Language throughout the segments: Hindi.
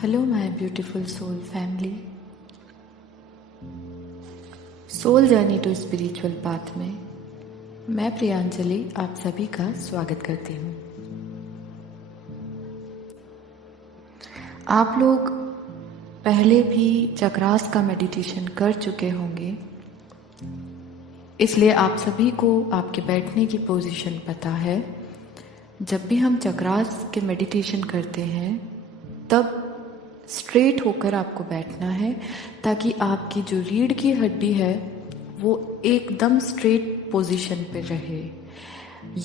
Hello my beautiful soul family. Soul journey to spiritual path में मैं प्रियांजलि आप सभी का स्वागत करती हूँ। आप लोग पहले भी चक्रास का मेडिटेशन कर चुके होंगे, इसलिए आप सभी को आपके बैठने की पोजीशन पता है। जब भी हम चक्रास के मेडिटेशन करते हैं तब स्ट्रेट होकर आपको बैठना है, ताकि आपकी जो रीढ़ की हड्डी है वो एकदम स्ट्रेट पोजीशन पे रहे।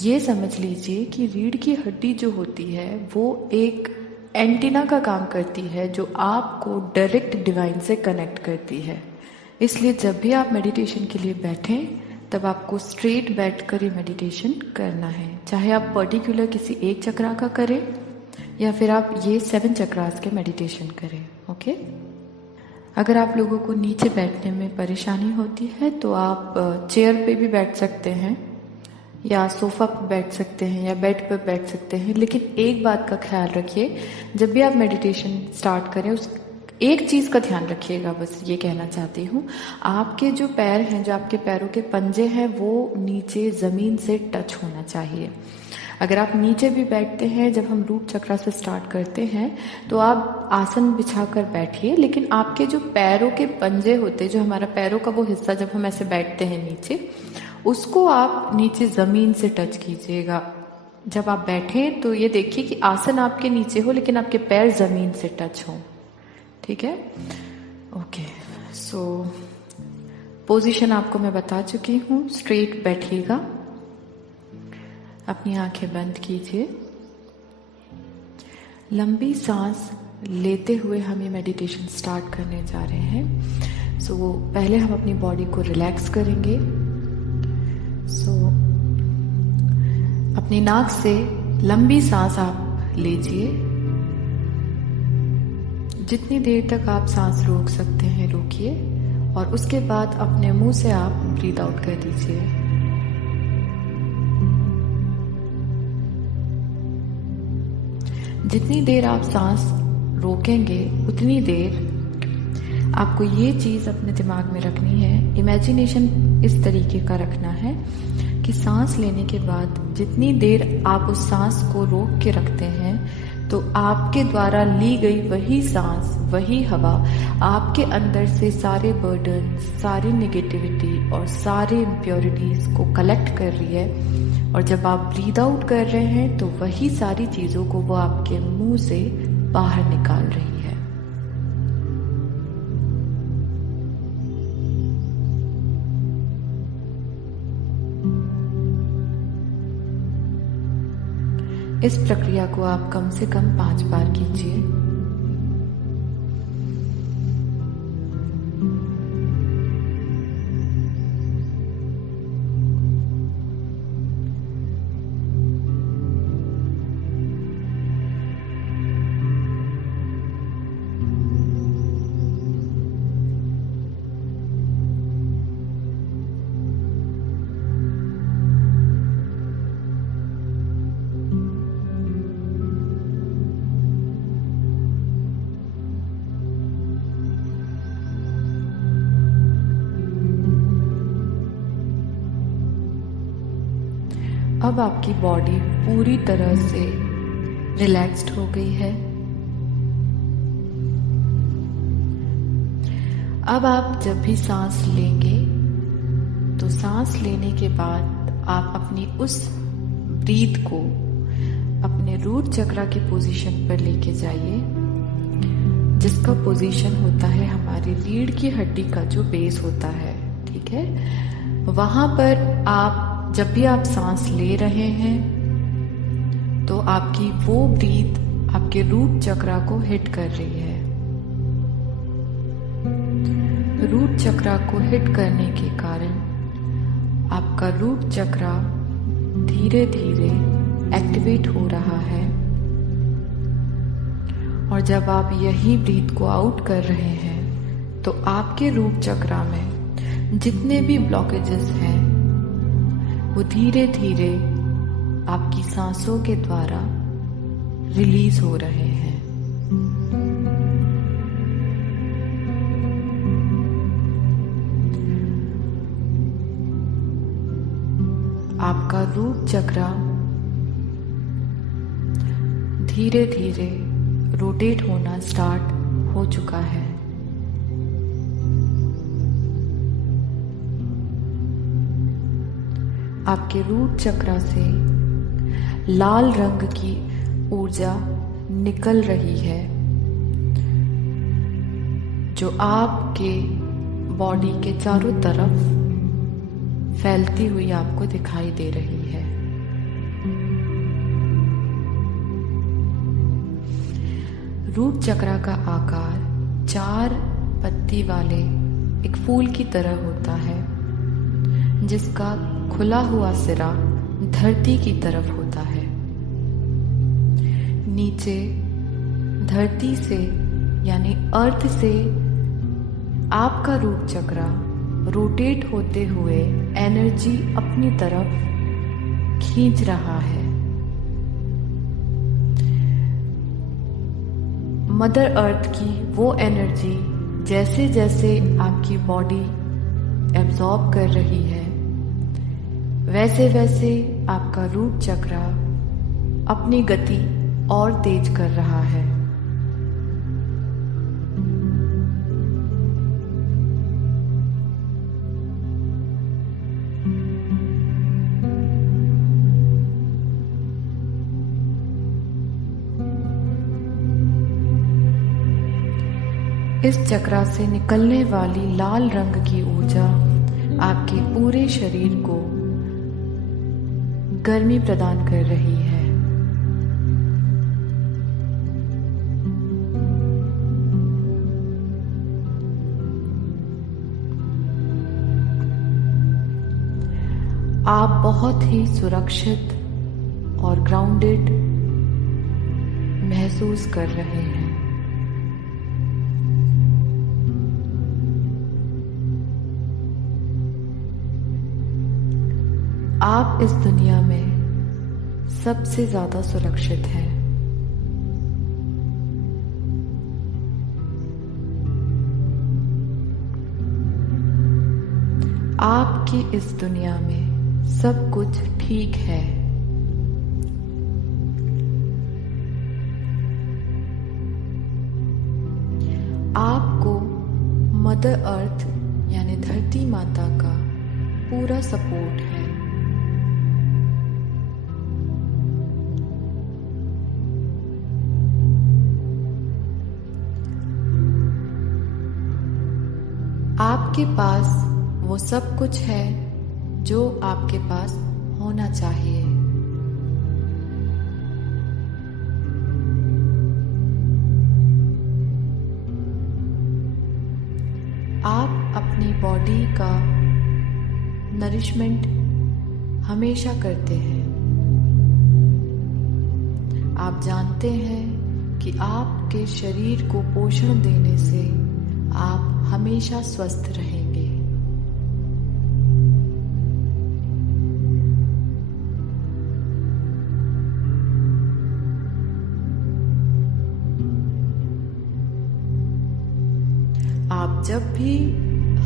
ये समझ लीजिए कि रीढ़ की हड्डी जो होती है वो एक एंटीना का काम करती है, जो आपको डायरेक्ट डिवाइन से कनेक्ट करती है। इसलिए जब भी आप मेडिटेशन के लिए बैठें तब आपको स्ट्रेट बैठकर ये मेडिटेशन करना है, चाहे आप पर्टिकुलर किसी एक चक्रा का करें या फिर आप ये 7 चक्रास के मेडिटेशन करें। ओके, अगर आप लोगों को नीचे बैठने में परेशानी होती है तो आप चेयर पे भी बैठ सकते हैं या सोफा पे बैठ सकते हैं या बेड पे बैठ सकते हैं। लेकिन एक बात का ख्याल रखिए, जब भी आप मेडिटेशन स्टार्ट करें उस एक चीज़ का ध्यान रखिएगा, बस ये कहना चाहती हूँ। आपके जो पैर हैं, जो आपके पैरों के पंजे हैं, वो नीचे ज़मीन से टच होना चाहिए। अगर आप नीचे भी बैठते हैं, जब हम रूट चक्रा से स्टार्ट करते हैं तो आप आसन बिछाकर बैठिए, लेकिन आपके जो पैरों के पंजे होते हैं, जो हमारा पैरों का वो हिस्सा जब हम ऐसे बैठते हैं नीचे, उसको आप नीचे ज़मीन से टच कीजिएगा। जब आप बैठें तो ये देखिए कि आसन आपके नीचे हो लेकिन आपके पैर ज़मीन से टच हों। ठीक है? ओके, सो पोजीशन आपको मैं बता चुकी हूँ। स्ट्रेट बैठिएगा, अपनी आंखें बंद कीजिए, लंबी सांस लेते हुए हम ये मेडिटेशन स्टार्ट करने जा रहे हैं। सो पहले हम अपनी बॉडी को रिलैक्स करेंगे। सो अपनी नाक से लंबी सांस आप लीजिए। जितनी देर तक आप सांस रोक सकते हैं रोकिए, और उसके बाद अपने मुंह से आप ब्रीथ आउट कर दीजिए। जितनी देर आप सांस रोकेंगे उतनी देर आपको ये चीज़ अपने दिमाग में रखनी है, इमेजिनेशन इस तरीके का रखना है कि सांस लेने के बाद जितनी देर आप उस सांस को रोक के रखते हैं तो आपके द्वारा ली गई वही सांस, वही हवा आपके अंदर से सारे बर्डन, सारी नेगेटिविटी और सारे इम्प्योरिटीज को कलेक्ट कर रही है। और जब आप ब्रीद आउट कर रहे हैं तो वही सारी चीजों को वो आपके मुंह से बाहर निकाल रही है। इस प्रक्रिया को आप कम से कम 5 बार कीजिए। अब आपकी बॉडी पूरी तरह से रिलैक्स्ड हो गई है। अब आप जब भी सांस लेंगे तो सांस लेने के बाद आप अपनी उस ब्रीथ को अपने रूट चक्रा की पोजीशन पर लेके जाइए, जिसका पोजीशन होता है हमारी रीढ़ की हड्डी का जो बेस होता है। ठीक है? वहां पर आप जब भी आप सांस ले रहे हैं तो आपकी वो ब्रीथ आपके रूट चक्रा को हिट कर रही है। रूट चक्रा को हिट करने के कारण आपका रूट चक्रा धीरे धीरे एक्टिवेट हो रहा है। और जब आप यही ब्रीथ को आउट कर रहे हैं तो आपके रूट चक्रा में जितने भी ब्लॉकेजेस हैं वो धीरे धीरे आपकी सांसों के द्वारा रिलीज हो रहे हैं। रूट चक्रा धीरे धीरे रोटेट होना स्टार्ट हो चुका है। आपके रूट चक्रा से लाल रंग की ऊर्जा निकल रही है जो आपके बॉडी के चारों तरफ फैलती हुई आपको दिखाई दे रही है। रूट चक्रा का आकार 4 पत्ती वाले एक फूल की तरह होता है जिसका खुला हुआ सिरा धरती की तरफ होता है। नीचे धरती से यानी अर्थ से आपका रूट चक्रा रोटेट होते हुए एनर्जी अपनी तरफ खींच रहा है। मदर अर्थ की वो एनर्जी जैसे जैसे आपकी बॉडी एब्जॉर्ब कर रही है वैसे वैसे आपका रूट चक्रा अपनी गति और तेज कर रहा है। इस चक्रा से निकलने वाली लाल रंग की ऊर्जा आपके पूरे शरीर को गर्मी प्रदान कर रही है। आप बहुत ही सुरक्षित और ग्राउंडेड महसूस कर रहे हैं। आप इस दुनिया में सबसे ज्यादा सुरक्षित हैं। आपकी इस दुनिया में सब कुछ ठीक है। आपको मदर अर्थ यानी धरती माता का पूरा सपोर्ट है। आपके पास वो सब कुछ है जो आपके पास होना चाहिए। आप अपनी बॉडी का नरिशमेंट हमेशा करते हैं। आप जानते हैं कि आपके शरीर को पोषण देने से आप हमेशा स्वस्थ रहेंगे। आप जब भी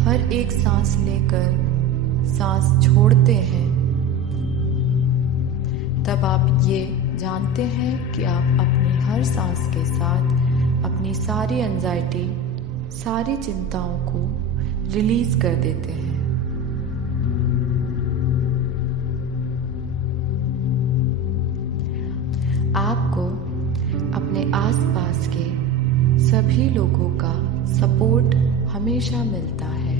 हर एक सांस लेकर सांस छोड़ते हैं तब आप ये जानते हैं कि आप अपनी हर सांस के साथ अपनी सारी एंजाइटी, सारी चिंताओं को रिलीज कर देते हैं। आपको अपने आसपास के सभी लोगों का सपोर्ट हमेशा मिलता है।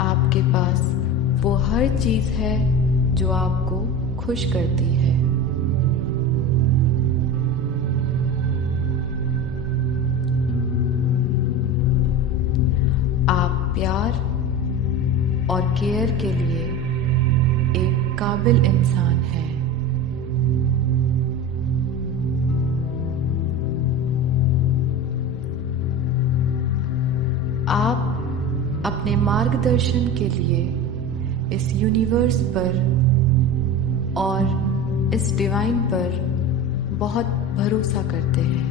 आपके पास वो हर चीज है जो आपको खुश करती है। आप प्यार और केयर के लिए एक काबिल इंसान हैं। आप अपने मार्गदर्शन के लिए इस यूनिवर्स पर और इस डिवाइन पर बहुत भरोसा करते हैं।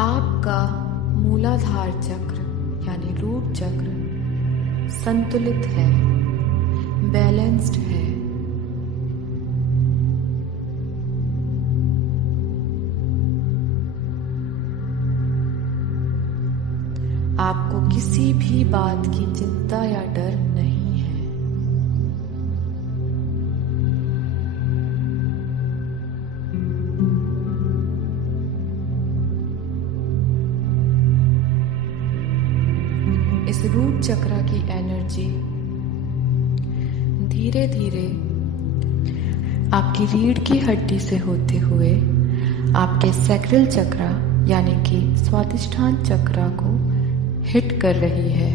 आपका मूलाधार चक्र यानी रूट चक्र संतुलित है, बैलेंस्ड है। आपको किसी भी बात की चिंता या डर नहीं है। इस रूट चक्र की एनर्जी धीरे धीरे आपकी रीढ़ की हड्डी से होते हुए आपके सैक्रल चक्र यानी कि स्वादिष्ठान चक्र को हिट कर रही है।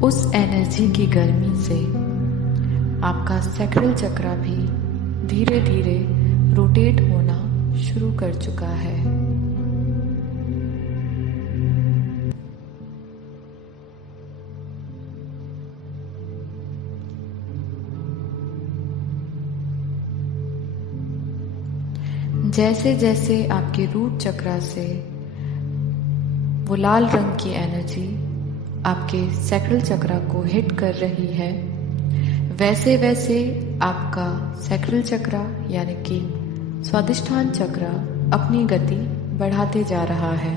उस एनर्जी की गर्मी से आपका सैक्रल चक्र भी धीरे धीरे रोटेट होना शुरू कर चुका है। जैसे जैसे आपके रूट चक्र से वो लाल रंग की एनर्जी आपके सैक्रल चक्र को हिट कर रही है, वैसे वैसे आपका सैक्रल चक्र यानी कि स्वादिष्ठान चक्र अपनी गति बढ़ाते जा रहा है।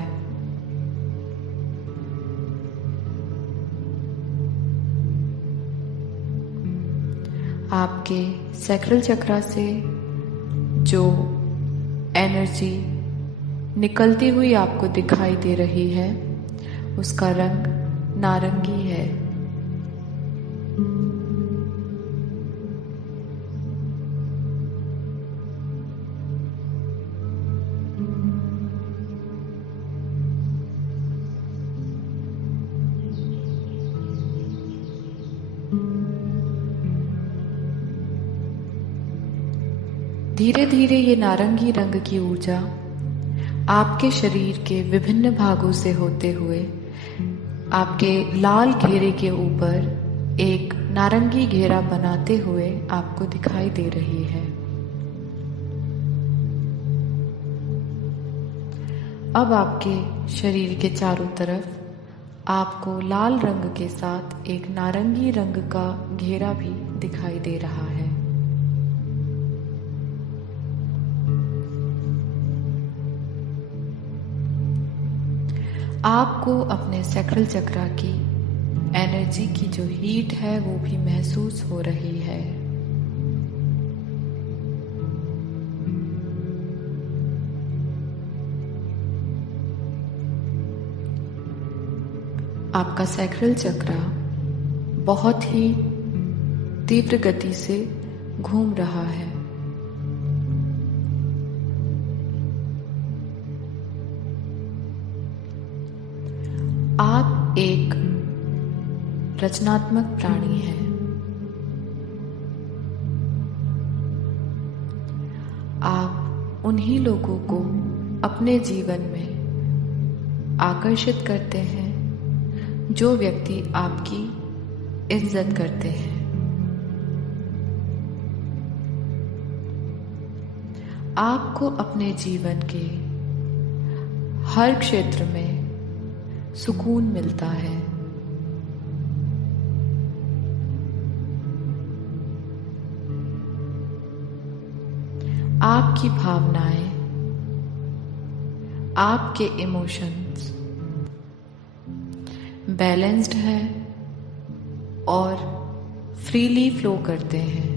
आपके सैक्रल चक्र से जो एनर्जी निकलती हुई आपको दिखाई दे रही है उसका रंग नारंगी है। धीरे धीरे ये नारंगी रंग की ऊर्जा आपके शरीर के विभिन्न भागों से होते हुए आपके लाल घेरे के ऊपर एक नारंगी घेरा बनाते हुए आपको दिखाई दे रही है। अब आपके शरीर के चारों तरफ आपको लाल रंग के साथ एक नारंगी रंग का घेरा भी दिखाई दे रहा है। आपको अपने सैक्रल चक्र की एनर्जी की जो हीट है वो भी महसूस हो रही है। आपका सैक्रल चक्र बहुत ही तीव्र गति से घूम रहा है। आप एक रचनात्मक प्राणी हैं। आप उन्हीं लोगों को अपने जीवन में आकर्षित करते हैं जो व्यक्ति आपकी इज्जत करते हैं। आपको अपने जीवन के हर क्षेत्र में सुकून मिलता है। आपकी भावनाएं, आपके इमोशंस बैलेंस्ड है और फ्रीली फ्लो करते हैं।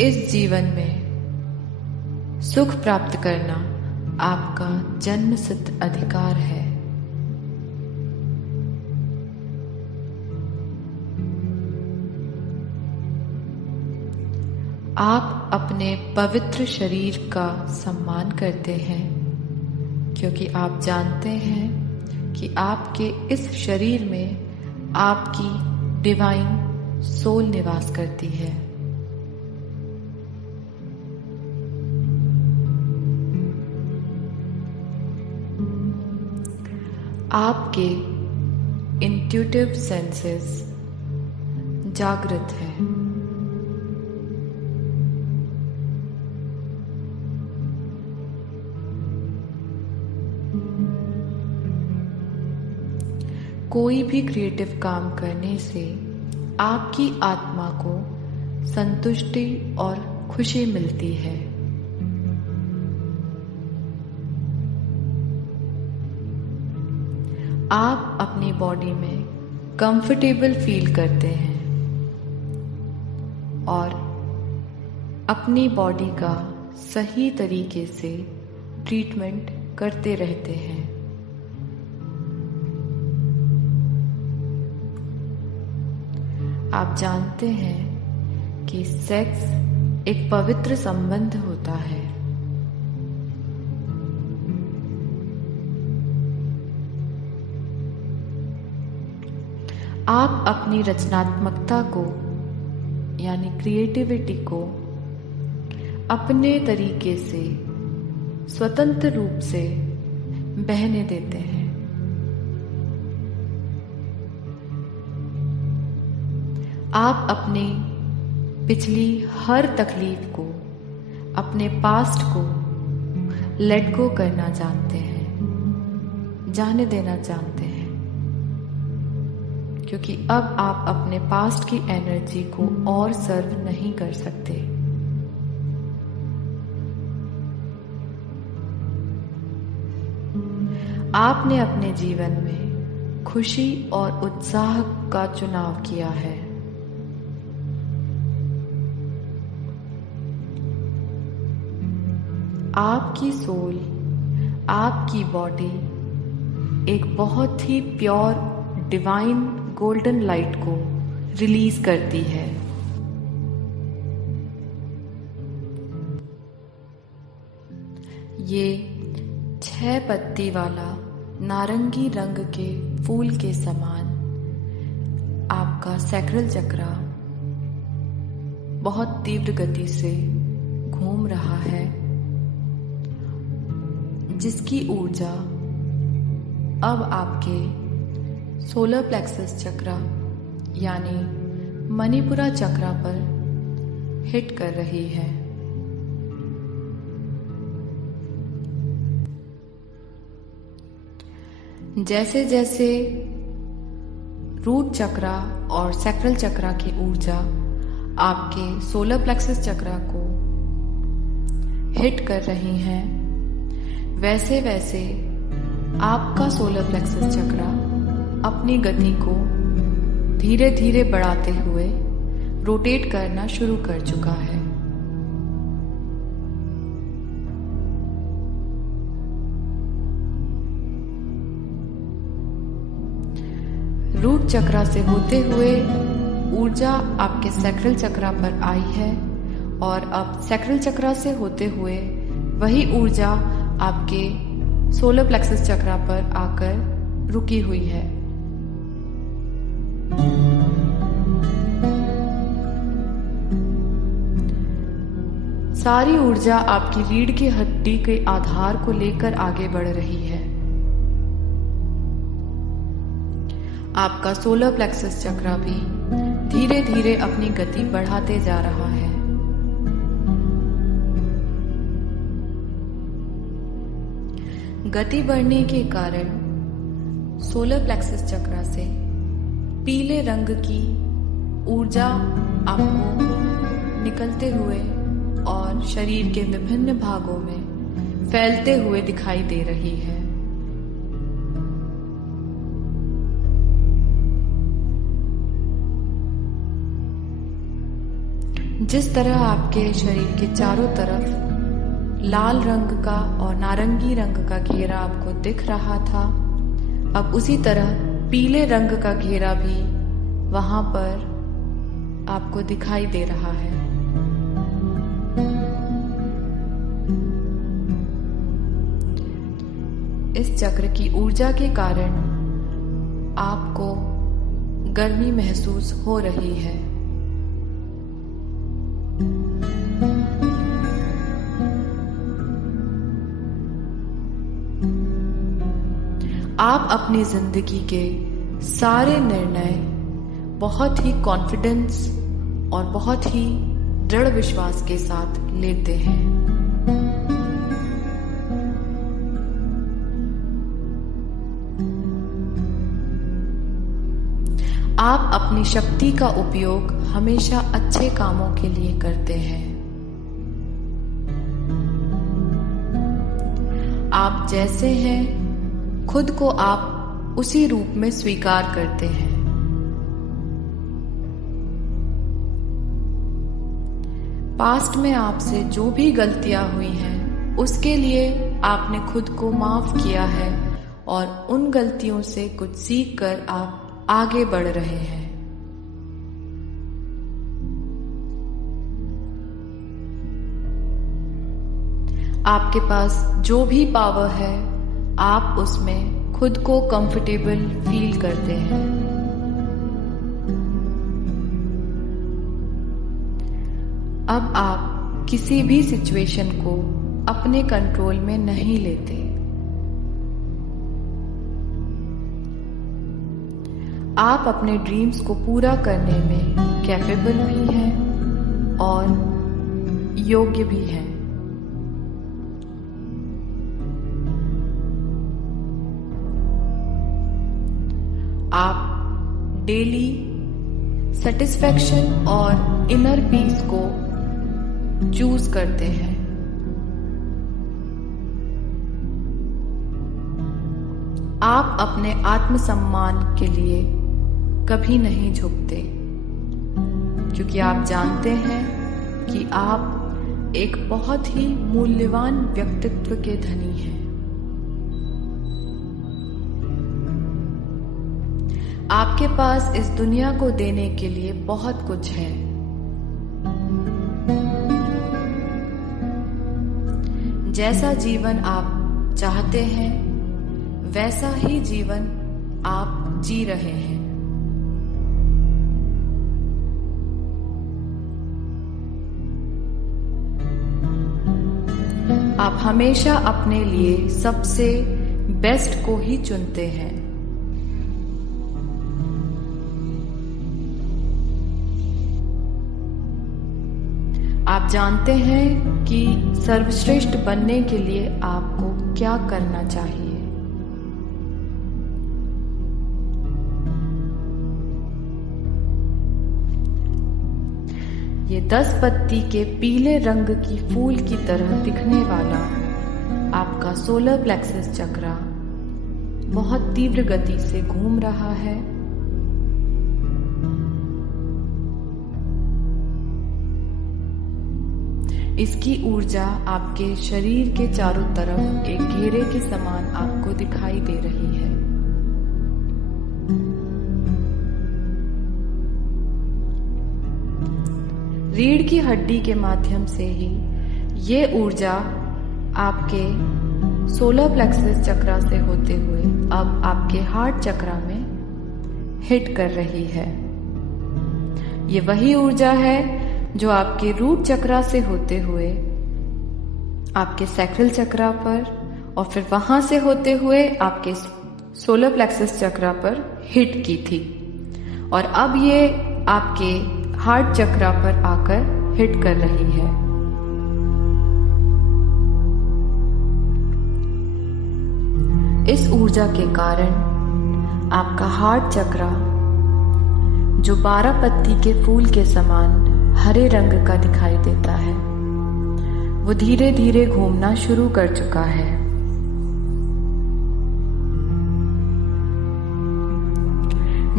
इस जीवन में सुख प्राप्त करना आपका जन्मसिद्ध अधिकार है। आप अपने पवित्र शरीर का सम्मान करते हैं क्योंकि आप जानते हैं कि आपके इस शरीर में आपकी डिवाइन सोल निवास करती है। आपके इंट्यूटिव सेंसेस जागृत हैं। कोई भी क्रिएटिव काम करने से आपकी आत्मा को संतुष्टि और खुशी मिलती है। आप अपनी बॉडी में कंफर्टेबल फील करते हैं और अपनी बॉडी का सही तरीके से ट्रीटमेंट करते रहते हैं। आप जानते हैं कि सेक्स एक पवित्र संबंध होता है। आप अपनी रचनात्मकता को यानी क्रिएटिविटी को अपने तरीके से स्वतंत्र रूप से बहने देते हैं। आप अपनी पिछली हर तकलीफ को, अपने पास्ट को लेट गो करना जानते हैं, जाने देना जानते हैं, क्योंकि अब आप अपने पास्ट की एनर्जी को और सर्व नहीं कर सकते। आपने अपने जीवन में खुशी और उत्साह का चुनाव किया है। आपकी सोल, आपकी बॉडी एक बहुत ही प्योर डिवाइन गोल्डन लाइट को रिलीज करती है। ये 6 पत्ती वाला नारंगी रंग के फूल के समान आपका सैक्रल चक्रा बहुत तीव्र गति से घूम रहा है, जिसकी ऊर्जा अब आपके सोलर प्लेक्सस चक्रा यानी मणिपुरा चक्रा पर हिट कर रही है। जैसे जैसे रूट चक्रा और सैक्रल चक्रा की ऊर्जा आपके सोलर प्लेक्सस चक्रा को हिट कर रही हैं, वैसे वैसे आपका सोलर प्लेक्सस चक्रा अपनी गति को धीरे धीरे बढ़ाते हुए रोटेट करना शुरू कर चुका है। रूट चक्रा से होते हुए ऊर्जा आपके सैक्रल चक्रा पर आई है और अब सैक्रल चक्रा से होते हुए वही ऊर्जा आपके सोलर प्लेक्सस चक्रा पर आकर रुकी हुई है। सारी ऊर्जा आपकी रीढ़ की हड्डी के आधार को लेकर आगे बढ़ रही है। आपका सोलर प्लेक्सस चक्रा भी धीरे धीरे अपनी गति बढ़ाते जा रहा है। गति बढ़ने के कारण सोलर प्लेक्सस चक्रा से पीले रंग की ऊर्जा आपको निकलते हुए और शरीर के विभिन्न भागों में फैलते हुए दिखाई दे रही है। जिस तरह आपके शरीर के चारों तरफ लाल रंग का और नारंगी रंग का घेरा आपको दिख रहा था, अब उसी तरह पीले रंग का घेरा भी वहां पर आपको दिखाई दे रहा है। इस चक्र की ऊर्जा के कारण आपको गर्मी महसूस हो रही है। आप अपनी जिंदगी के सारे निर्णय बहुत ही कॉन्फिडेंस और बहुत ही दृढ़ विश्वास के साथ लेते हैं। आप अपनी शक्ति का उपयोग हमेशा अच्छे कामों के लिए करते हैं। आप जैसे हैं, खुद को आप उसी रूप में स्वीकार करते हैं। पास्ट में आपसे जो भी गलतियां हुई हैं, उसके लिए आपने खुद को माफ किया है और उन गलतियों से कुछ सीख कर आप आगे बढ़ रहे हैं। आपके पास जो भी पावर है, आप उसमें खुद को कंफर्टेबल फील करते हैं। अब आप किसी भी सिचुएशन को अपने कंट्रोल में नहीं लेते। आप अपने ड्रीम्स को पूरा करने में कैपेबल भी हैं और योग्य भी हैं। आप डेली सेटिस्फैक्शन और इनर पीस को चूज करते हैं। आप अपने आत्मसम्मान के लिए कभी नहीं झुकते, क्योंकि आप जानते हैं कि आप एक बहुत ही मूल्यवान व्यक्तित्व के धनी हैं। आपके पास इस दुनिया को देने के लिए बहुत कुछ है। जैसा जीवन आप चाहते हैं, वैसा ही जीवन आप जी रहे हैं। आप हमेशा अपने लिए सबसे बेस्ट को ही चुनते हैं। आप जानते हैं कि सर्वश्रेष्ठ बनने के लिए आपको क्या करना चाहिए। ये 10 पत्ती के पीले रंग की फूल की तरह दिखने वाला आपका सोलर प्लेक्सस चक्रा बहुत तीव्र गति से घूम रहा है। इसकी ऊर्जा आपके शरीर के चारों तरफ एक घेरे के समान आपको दिखाई दे रही है। रीढ़ की हड्डी के माध्यम से ही ये ऊर्जा आपके सोलर प्लेक्सस चक्रा से होते हुए अब आपके हार्ट चक्रा में हिट कर रही है। ये वही ऊर्जा है जो आपके रूट चक्रा से होते हुए आपके सैक्रल चक्रा पर और फिर वहां से होते हुए आपके सोलर प्लेक्सस चक्रा पर हिट की थी, और अब ये आपके हार्ट चक्रा पर आकर हिट कर रही है। इस ऊर्जा के कारण आपका हार्ट चक्रा, जो 12 पत्ती के फूल के समान हरे रंग का दिखाई देता है, वो धीरे धीरे घूमना शुरू कर चुका है।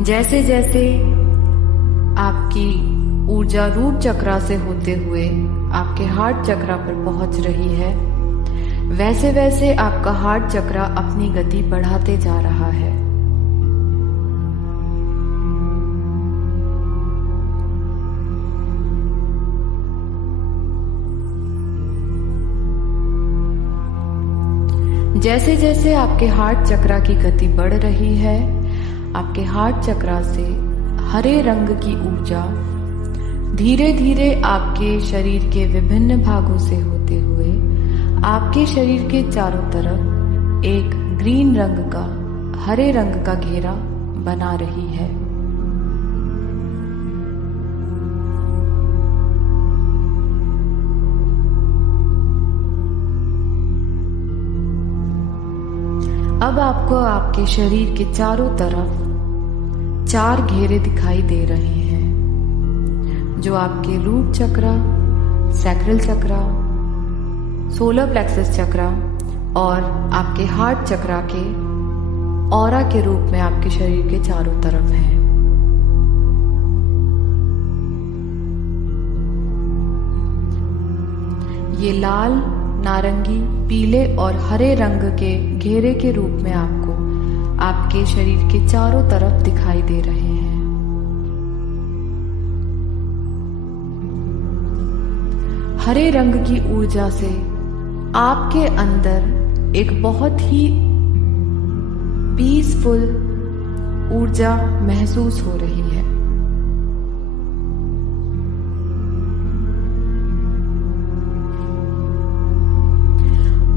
जैसे जैसे आपकी ऊर्जा रूट चक्रा से होते हुए आपके हार्ट चक्रा पर पहुंच रही है, वैसे वैसे आपका हार्ट चक्रा अपनी गति बढ़ाते जा रहा है। जैसे जैसे आपके हार्ट चक्रा की गति बढ़ रही है, आपके हार्ट चक्रा से हरे रंग की ऊर्जा धीरे धीरे आपके शरीर के विभिन्न भागों से होते हुए आपके शरीर के चारों तरफ एक ग्रीन रंग का हरे रंग का घेरा बना रही है। अब आपको आपके शरीर के चारों तरफ 4 घेरे दिखाई दे रहे हैं, जो आपके रूट चक्रा, सैक्रल चक्रा, सोलर प्लेक्सस चक्रा और आपके हार्ट चक्रा के ऑरा के रूप में आपके शरीर के चारों तरफ हैं। ये लाल, नारंगी, पीले और हरे रंग के घेरे के रूप में आपको आपके शरीर के चारों तरफ दिखाई दे रहे हैं। हरे रंग की ऊर्जा से आपके अंदर एक बहुत ही पीसफुल ऊर्जा महसूस हो रही है।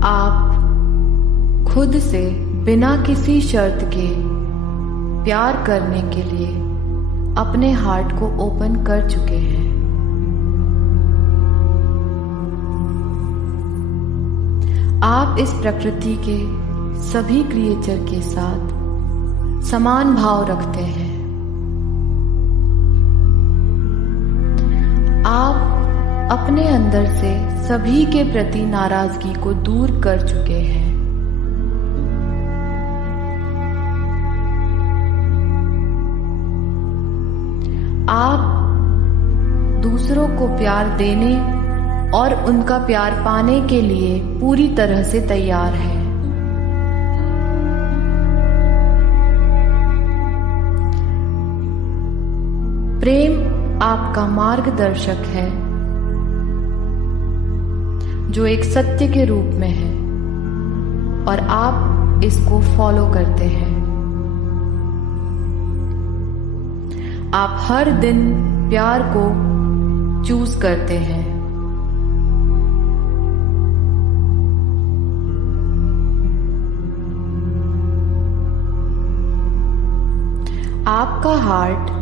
आप खुद से बिना किसी शर्त के प्यार करने के लिए अपने हार्ट को ओपन कर चुके हैं। आप इस प्रकृति के सभी क्रिएचर के साथ समान भाव रखते हैं। आप अपने अंदर से सभी के प्रति नाराजगी को दूर कर चुके हैं। आप दूसरों को प्यार देने और उनका प्यार पाने के लिए पूरी तरह से तैयार हैं। प्रेम आपका मार्गदर्शक है, जो एक सत्य के रूप में है और आप इसको फॉलो करते हैं। आप हर दिन प्यार को चूज करते हैं। आपका हार्ट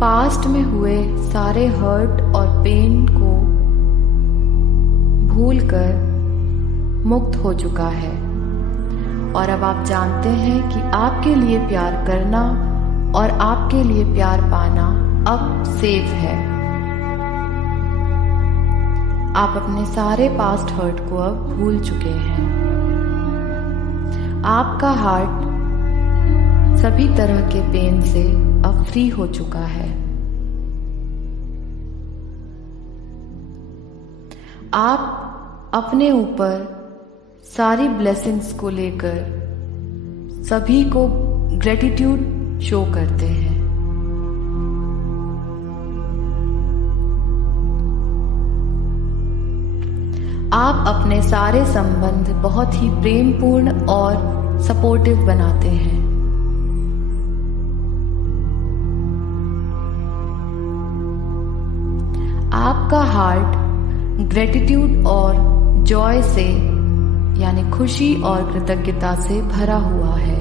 पास्ट में हुए सारे हर्ट और पेन को भूलकर मुक्त हो चुका है और अब आप जानते हैं कि आपके लिए प्यार करना और आपके लिए प्यार पाना अब सेफ है। आप अपने सारे पास्ट हर्ट को अब भूल चुके हैं। आपका हार्ट सभी तरह के पेन से अब फ्री हो चुका है। आप अपने ऊपर सारी ब्लेसिंग्स को लेकर सभी को ग्रेटिट्यूड शो करते हैं। आप अपने सारे संबंध बहुत ही प्रेमपूर्ण और सपोर्टिव बनाते हैं। आपका हार्ट ग्रेटिट्यूड और जॉय से यानी खुशी और कृतज्ञता से भरा हुआ है।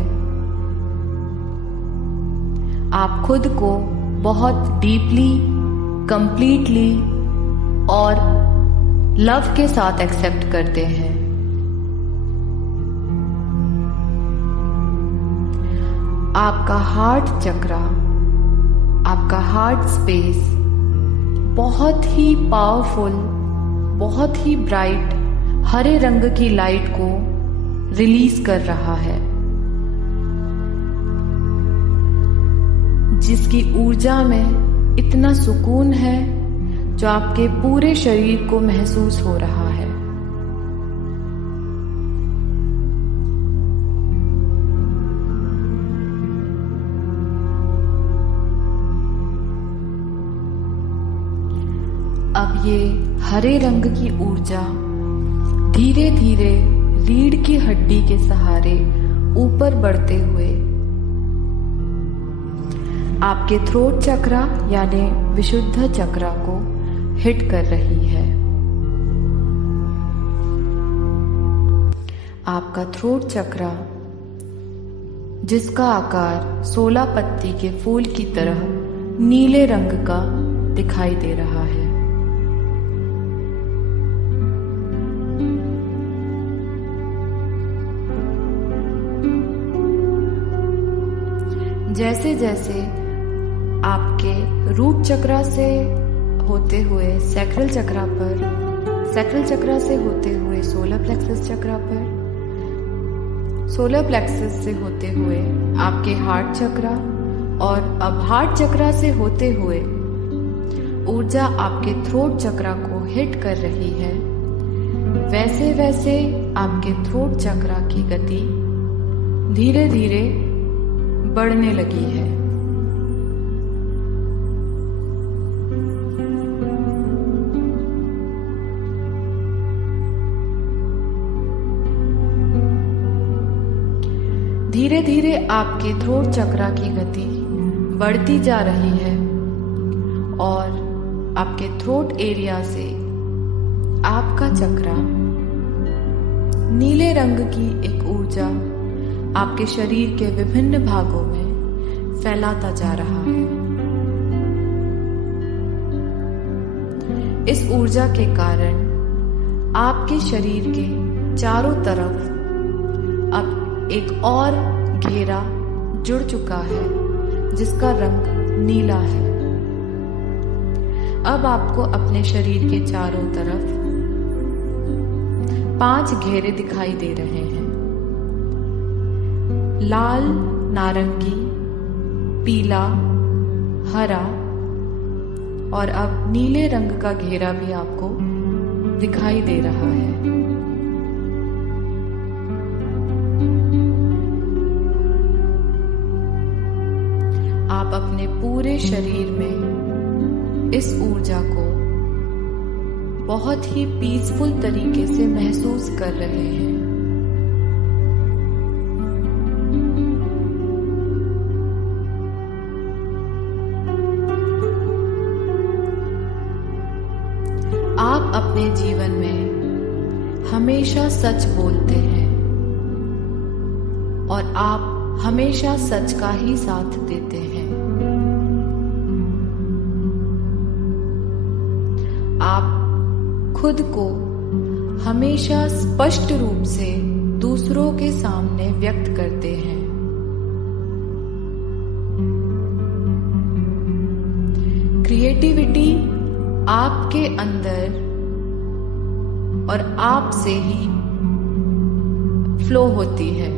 आप खुद को बहुत डीपली, कंप्लीटली और लव के साथ एक्सेप्ट करते हैं। आपका हार्ट चक्रा, आपका हार्ट स्पेस बहुत ही पावरफुल, बहुत ही ब्राइट हरे रंग की लाइट को रिलीज कर रहा है, जिसकी ऊर्जा में इतना सुकून है जो आपके पूरे शरीर को महसूस हो रहा है। अब ये हरे रंग की ऊर्जा धीरे धीरे रीढ़ की हड्डी के सहारे ऊपर बढ़ते हुए आपके थ्रोट चक्रा यानी विशुद्ध चक्रा को हिट कर रही है। आपका थ्रोट चक्रा जिसका आकार 16 पत्ती के फूल की तरह नीले रंग का दिखाई दे रहा है। जैसे जैसे आपके रूट चक्रा से होते हुए सैक्रल चक्रा पर, सैक्रल चक्रा से होते हुए सोलर प्लेक्सस चक्रा पर, सोलर प्लेक्सस से होते हुए आपके हार्ट चक्रा, और अब हार्ट चक्रा से होते हुए ऊर्जा आपके थ्रोट चक्रा को हिट कर रही है, वैसे वैसे आपके थ्रोट चक्रा की गति धीरे धीरे बढ़ने लगी है। धीरे धीरे आपके थ्रोट चक्रा की गति बढ़ती जा रही है और आपके थ्रोट एरिया से आपका चक्रा नीले रंग की एक ऊर्जा आपके शरीर के विभिन्न भागों में फैलाता जा रहा है। इस ऊर्जा के कारण आपके शरीर के चारों तरफ अब एक और घेरा जुड़ चुका है जिसका रंग नीला है। अब आपको अपने शरीर के चारों तरफ 5 घेरे दिखाई दे रहे हैं। लाल, नारंगी, पीला, हरा और अब नीले रंग का घेरा भी आपको दिखाई दे रहा है। आप अपने पूरे शरीर में इस ऊर्जा को बहुत ही पीसफुल तरीके से महसूस कर रहे हैं। आप अपने जीवन में हमेशा सच बोलते हैं और आप हमेशा सच का ही साथ देते हैं। आप खुद को हमेशा स्पष्ट रूप से दूसरों के सामने व्यक्त करते हैं। क्रिएटिविटी आपके अंदर और आप से ही फ्लो होती है।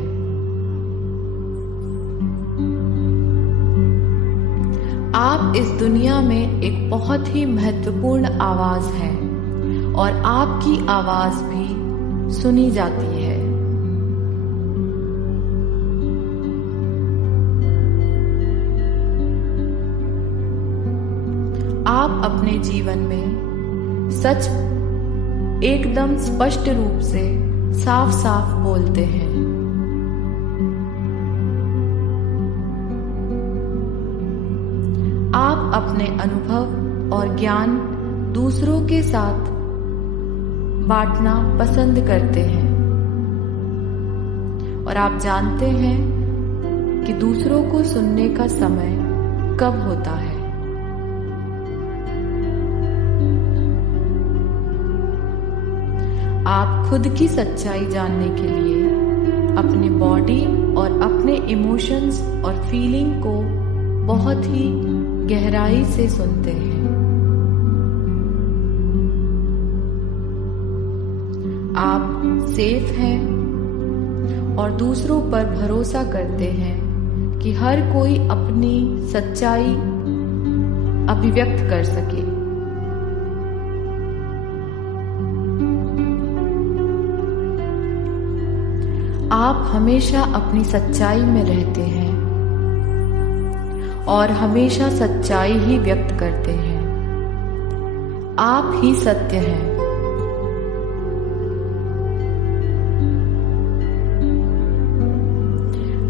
आप इस दुनिया में एक बहुत ही महत्वपूर्ण आवाज है और आपकी आवाज भी सुनी जाती है। आप अपने जीवन में सच एकदम स्पष्ट रूप से साफ साफ बोलते हैं। आप अपने अनुभव और ज्ञान दूसरों के साथ बांटना पसंद करते हैं और आप जानते हैं कि दूसरों को सुनने का समय कब होता है। आप खुद की सच्चाई जानने के लिए अपने बॉडी और अपने इमोशंस और फीलिंग को बहुत ही गहराई से सुनते हैं। आप सेफ हैं और दूसरों पर भरोसा करते हैं कि हर कोई अपनी सच्चाई अभिव्यक्त कर सके। आप हमेशा अपनी सच्चाई में रहते हैं और हमेशा सच्चाई ही व्यक्त करते हैं। आप ही सत्य हैं।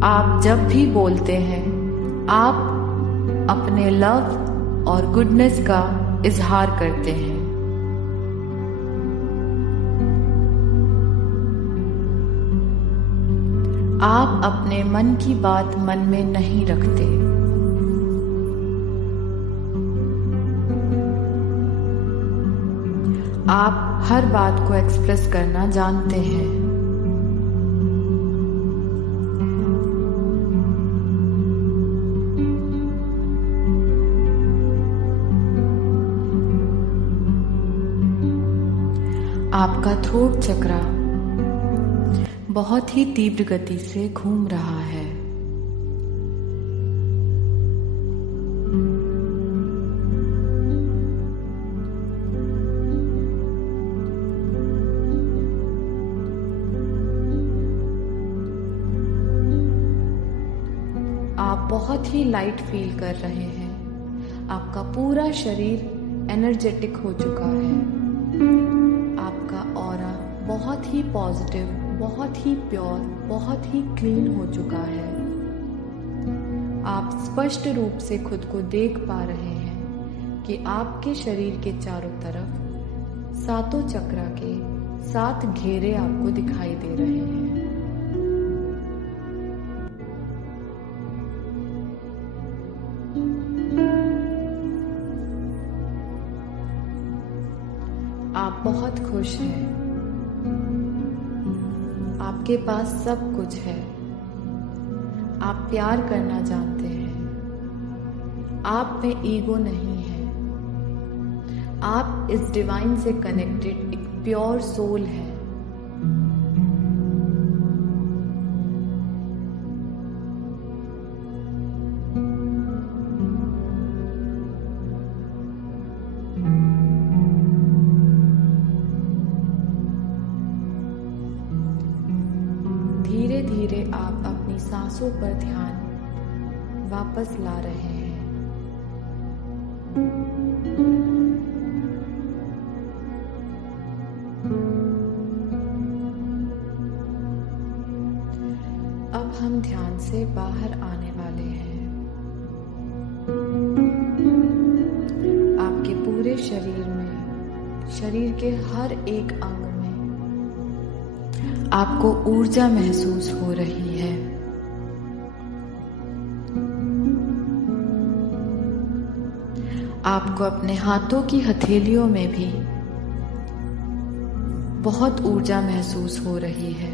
आप जब भी बोलते हैं आप अपने लव और गुडनेस का इजहार करते हैं। आप अपने मन की बात मन में नहीं रखते। आप हर बात को एक्सप्रेस करना जानते हैं। आपका थ्रोट चक्रा बहुत ही तीव्र गति से घूम रहा है। आप बहुत ही लाइट फील कर रहे हैं। आपका पूरा शरीर एनर्जेटिक हो चुका है। आपका ऑरा बहुत ही पॉजिटिव, बहुत ही प्योर, बहुत ही क्लीन हो चुका है। आप स्पष्ट रूप से खुद को देख पा रहे हैं कि आपके शरीर के चारों तरफ सातों चक्रा के 7 घेरे आपको दिखाई दे रहे हैं। आप बहुत खुश हैं। आपके पास सब कुछ है। आप प्यार करना जानते हैं। आप में ईगो नहीं है। आप इस डिवाइन से कनेक्टेड एक प्योर सोल है। धीरे धीरे आप अपनी सांसों पर ध्यान वापस ला रहे हैं। अब हम ध्यान से बाहर आने वाले हैं। आपके पूरे शरीर में, शरीर के हर एक अंग में आपको ऊर्जा महसूस हो रही है। आपको अपने हाथों की हथेलियों में भी बहुत ऊर्जा महसूस हो रही है।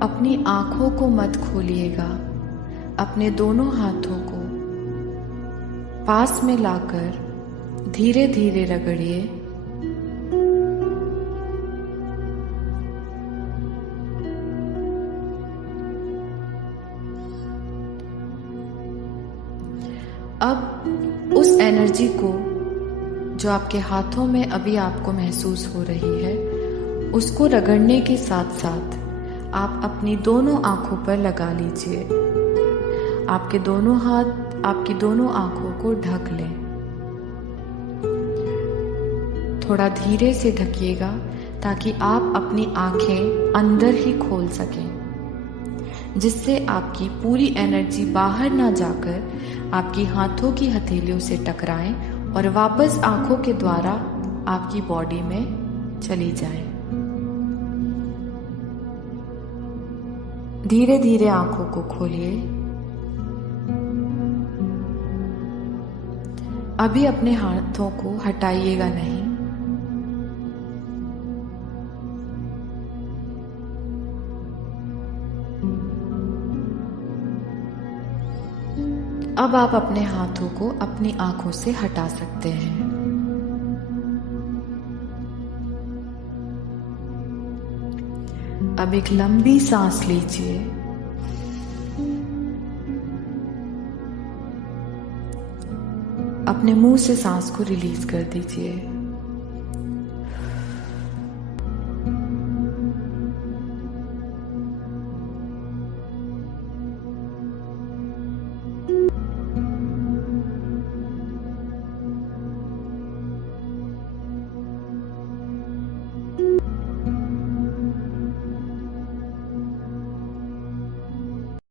अपनी आंखों को मत खोलिएगा। अपने दोनों हाथों को पास में लाकर धीरे धीरे रगड़िए। अब उस एनर्जी को जो आपके हाथों में अभी आपको महसूस हो रही है, उसको रगड़ने के साथ साथ आप अपनी दोनों आंखों पर लगा लीजिए। आपके दोनों हाथ आपकी दोनों आंखों को ढक लें। थोड़ा धीरे से ढकिएगा ताकि आप अपनी आंखें अंदर ही खोल सकें, जिससे आपकी पूरी एनर्जी बाहर ना जाकर आपकी हाथों की हथेलियों से टकराएं और वापस आंखों के द्वारा आपकी बॉडी में चली जाए। धीरे धीरे आंखों को खोलिए। अभी अपने हाथों को हटाइएगा नहीं। अब आप अपने हाथों को अपनी आंखों से हटा सकते हैं। अब एक लंबी सांस लीजिए। अपने मुंह से सांस को रिलीज कर दीजिए।